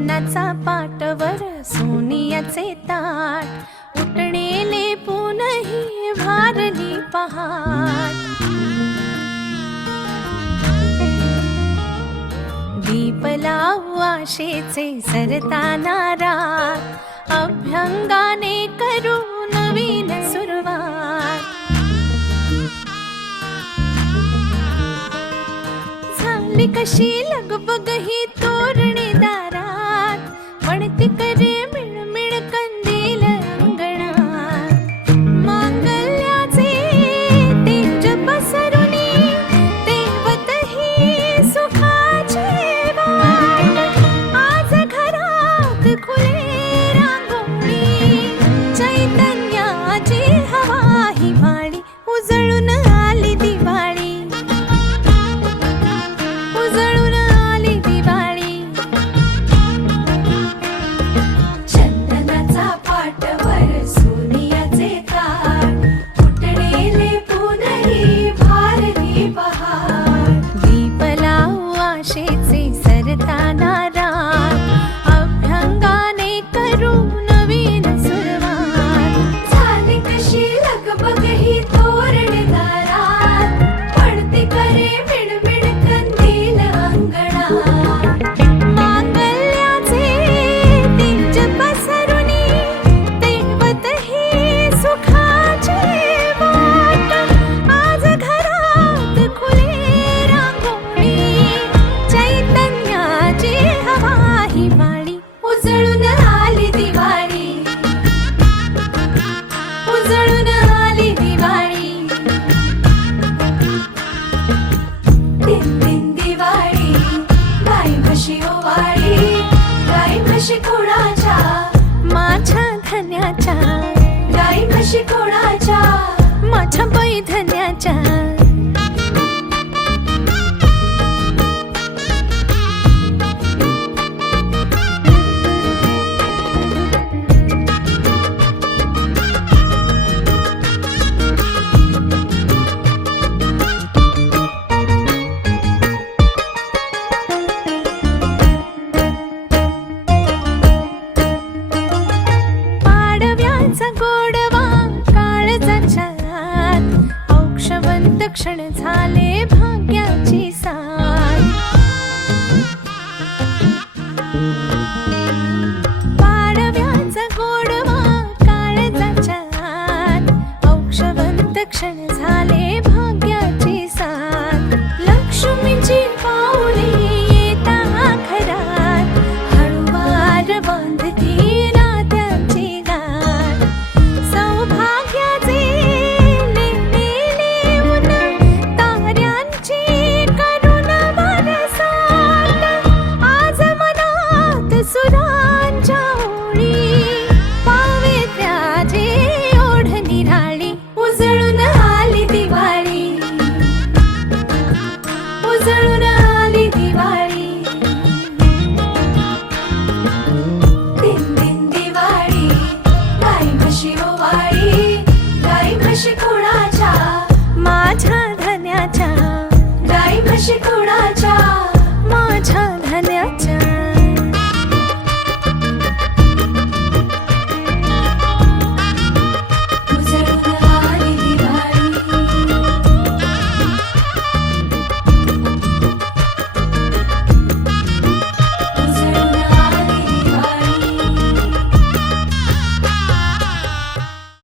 चंदनाचा पाटवर सोनियाचे ताट उठणेले पुनही भारली पहाट दीप लावू आशेचे सरताना रात अभ्यंगाने करू नवीन सुरुवात झाली कशी लगबग ही तोरणे दारात म्हणती करे मिळमिळ कंदील अंगणात मांगल्याचे तेज पसरुनी तेवत ही सुखाची वाट आज घरात खुले रांगोळी चैतन्याची हवा ही भाडी उजळून आली दिवाळी उजळून आली दिवाळी चंदनाचा पाटवर सोनियाचे ताट उठणेले पुनही भारली पहाट दीप लावू आशेचे सरताना रात अभ्यंगाने करू नवीन सुरुवात झाली कशी लगबग ही तोरणे दारात पडते करे मिणमिण कंदील अंगणात मांगल्याचे तेज पसरुनी तेवत ही सुखाची वाट आज घरात खुले रांगोळी चैतन्याची हवा ही वाळी उजळून आली दिवाळी उजळून आली दिवाळी दिन दिन दिवाळी गाई म्हशी ओवाळी गाई म्हशी कोणाच्या माझ्या धन्याच्या गाई म्हशी कोणाच्या माझ्या बैध